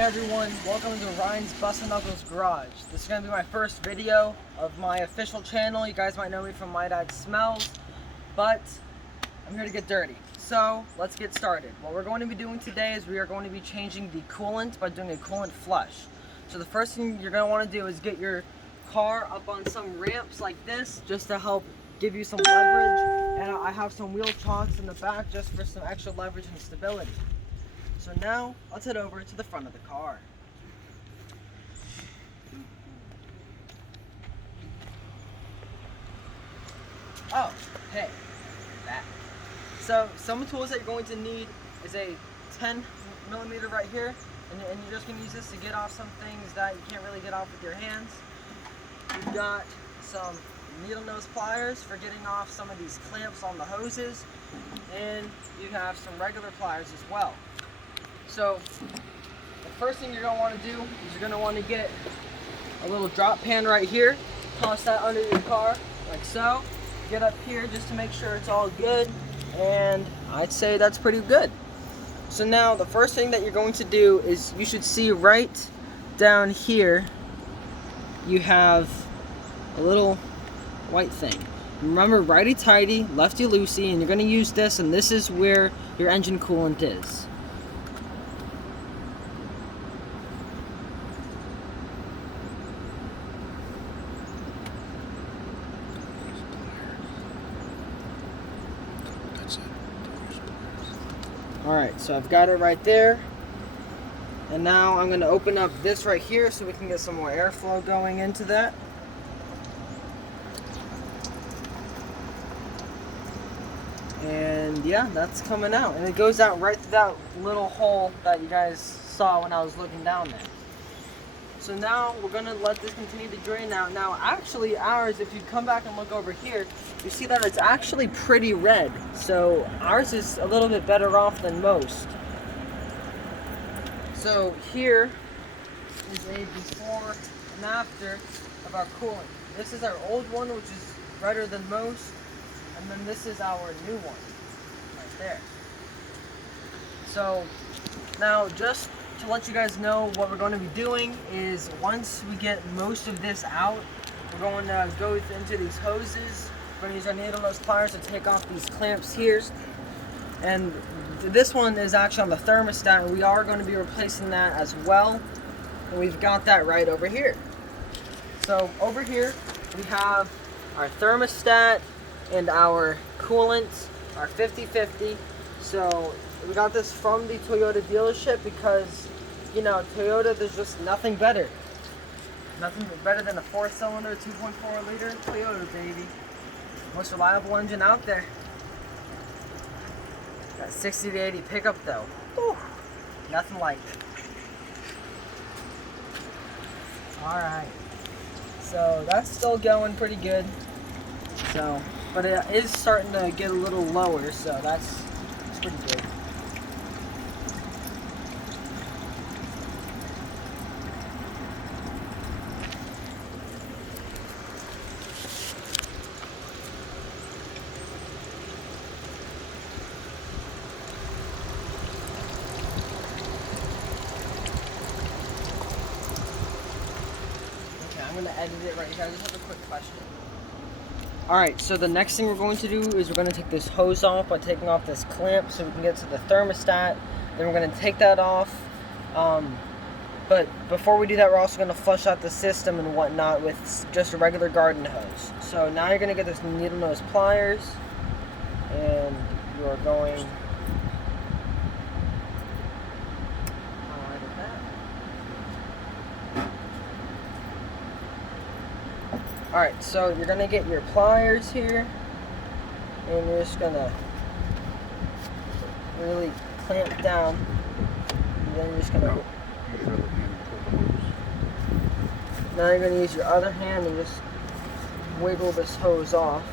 Hey everyone, welcome to Ryan's Bustin' Knuckles Garage. This is going to be my first video of my official channel. You guys might know me from My Dad Smells, but I'm here to get dirty. So let's get started. What we're going to be doing today is we are going to be changing the coolant by doing a coolant flush. So the first thing you're going to want to do is get your car up on some ramps like this just to help give you some leverage. And I have some wheel chocks in the back just for some extra leverage and stability. So now, let's head over to the front of the car. Oh, hey, that. So, some tools that you're going to need is a 10mm right here, and you're just going to use this to get off some things that you can't really get off with your hands. You've got some needle nose pliers for getting off some of these clamps on the hoses, and you have some regular pliers as well. So, the first thing you're going to want to do is you're going to want to get a little drop pan right here, toss that under your car, like so. Get up here just to make sure it's all good, and I'd say that's pretty good. So now, the first thing that you're going to do is you should see right down here, you have a little white thing. Remember, righty-tighty, lefty-loosey, and you're going to use this, and this is where your engine coolant is. Alright, so I've got it right there, and now I'm going to open up this right here so we can get some more airflow going into that. And yeah, that's coming out, and it goes out right through that little hole that you guys saw when I was looking down there. So now we're going to let this continue to drain out. Now actually ours, if you come back and look over here, you see that it's actually pretty red. So ours is a little bit better off than most. So here is a before and after of our coolant. This is our old one, which is redder than most. And then this is our new one, right there. So now just to let you guys know what we're going to be doing is once we get most of this out, we're going to go into these hoses. We're going to use our needle nose pliers to take off these clamps here. And this one is actually on the thermostat, and we are going to be replacing that as well. And we've got that right over here. So over here we have our thermostat and our coolant, our 50/50. So we got this from the Toyota dealership because, you know, Toyota, there's just nothing better. Nothing better than a 4-cylinder, 2.4 liter Toyota, baby. Most reliable engine out there. That 60 to 80 pickup though. Whew, nothing like it. Alright. So that's still going pretty good. So, but it is starting to get a little lower, so that's pretty good. Okay, I'm going to edit it right here. I just have a quick question. Alright, so the next thing we're going to do is we're going to take this hose off by taking off this clamp so we can get to the thermostat. Then we're going to take that off. But before we do that, we're also going to flush out the system and whatnot with just a regular garden hose. So now you're going to get this needle nose pliers, and you are going... Alright, so you're going to get your pliers here, and you're just going to really clamp down, and then you're just going to... Now you're going to use your other hand and just wiggle this hose off.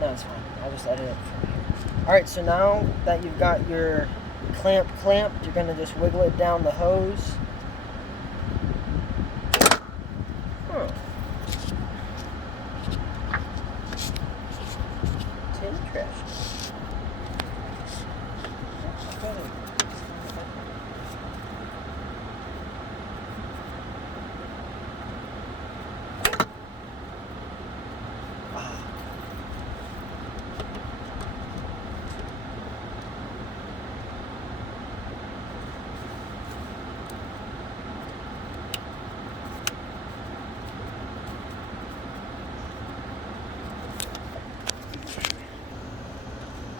No, it's fine. I'll just edit it from here. Alright, so now that you've got your clamp clamped, you're going to just wiggle it down the hose. trash.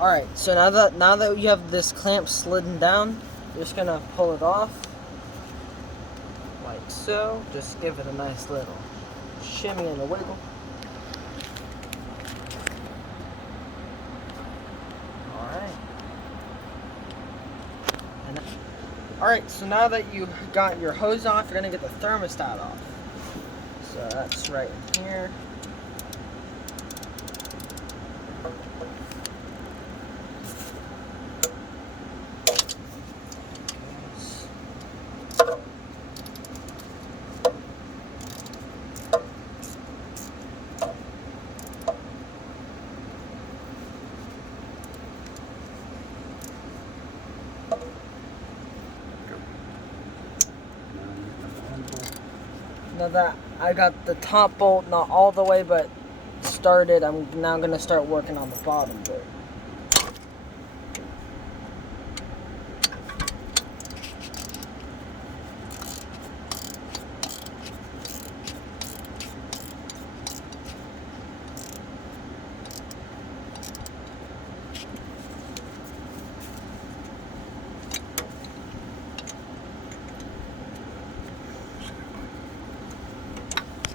Alright, so now that you have this clamp slidden down, you're just gonna pull it off like so. Just give it a nice little shimmy and a wiggle. Alright, so now that you got your hose off, you're gonna get the thermostat off. So that's right in here. Now that I got the top bolt not all the way but started, I'm now going to start working on the bottom bit.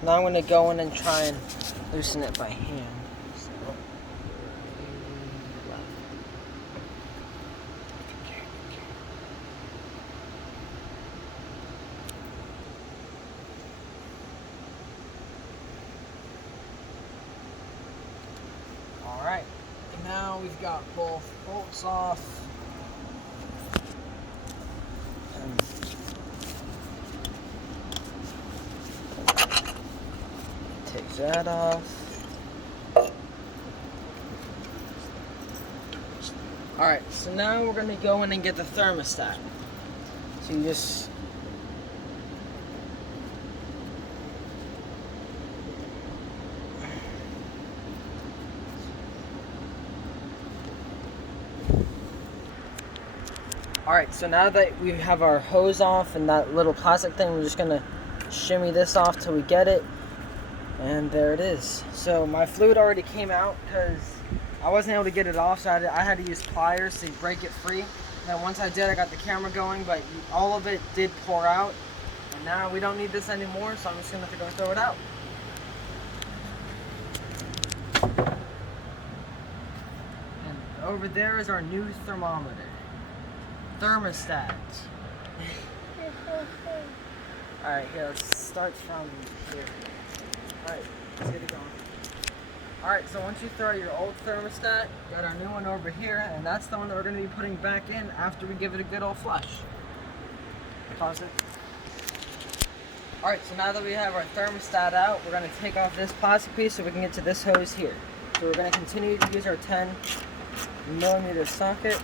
Now I'm going to go in and try and loosen it by hand. Alright, now we've got both bolts off. Take that off. Alright, so now we're going to go in and get the thermostat. So you just... Alright, so now that we have our hose off and that little plastic thing, we're just going to shimmy this off till we get it. And there it is. So my fluid already came out because I wasn't able to get it off, so I had to use pliers to break it free. And then once I did, I got the camera going, but all of it did pour out. And now we don't need this anymore, so I'm just going to go throw it out. And over there is our new thermometer. Thermostat. Alright, here, let's start from here. Alright, let's get it going. Alright, so once you throw your old thermostat, got our new one over here, and that's the one that we're going to be putting back in after we give it a good old flush. Pause it. Alright, so now that we have our thermostat out, we're going to take off this plastic piece so we can get to this hose here. So we're going to continue to use our 10mm socket.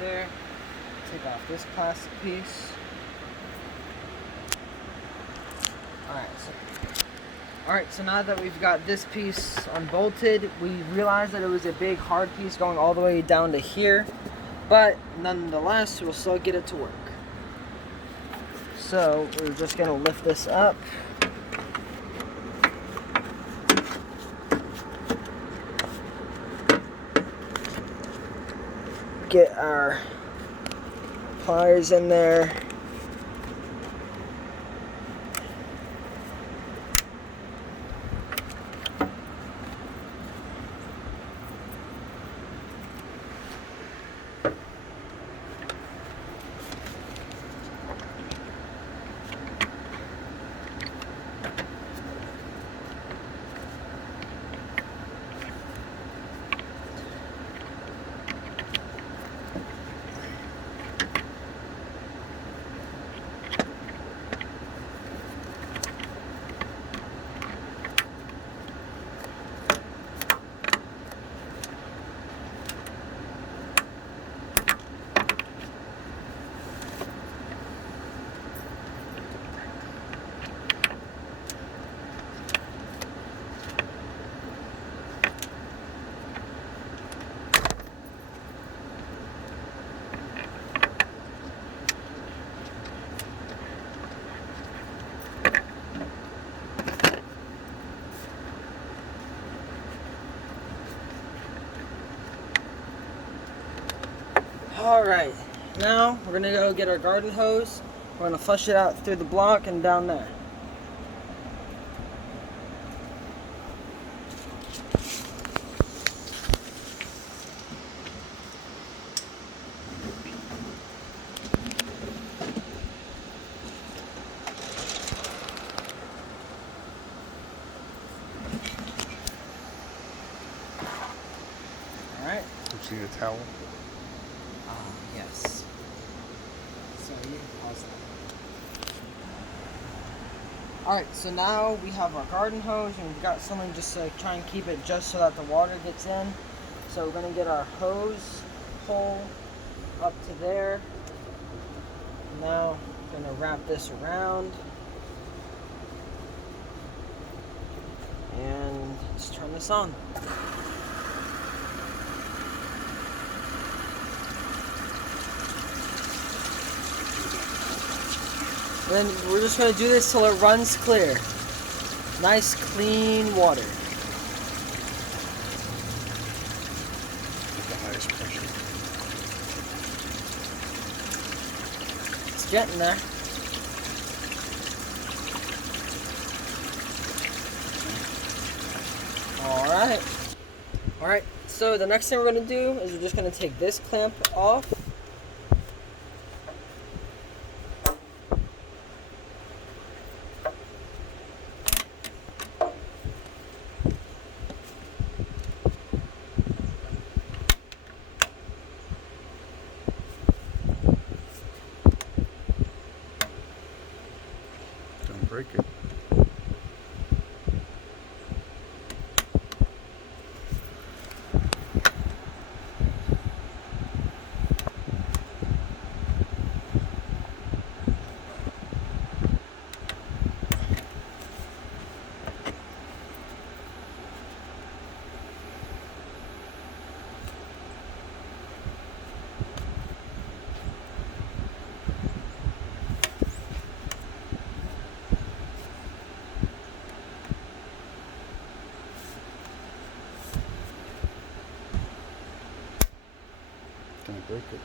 There. Take off this plastic piece. Alright, so now that we've got this piece unbolted, we realized that it was a big hard piece going all the way down to here, but nonetheless, we'll still get it to work. So we're just going to lift this up. Get our pliers in there. Alright, now we're gonna go get our garden hose. We're gonna flush it out through the block and down there. Alright. You see the towel? Yes. So you can pause that. Alright, so now we have our garden hose and we've got something just to try and keep it just so that the water gets in. So we're going to get our hose pole up to there. Now I'm going to wrap this around. And let's turn this on. And then we're just going to do this till it runs clear. Nice, clean water. With the highest pressure. It's getting there. Alright, so the next thing we're going to do is we're just going to take this clamp off. Don't break it. Don't break it.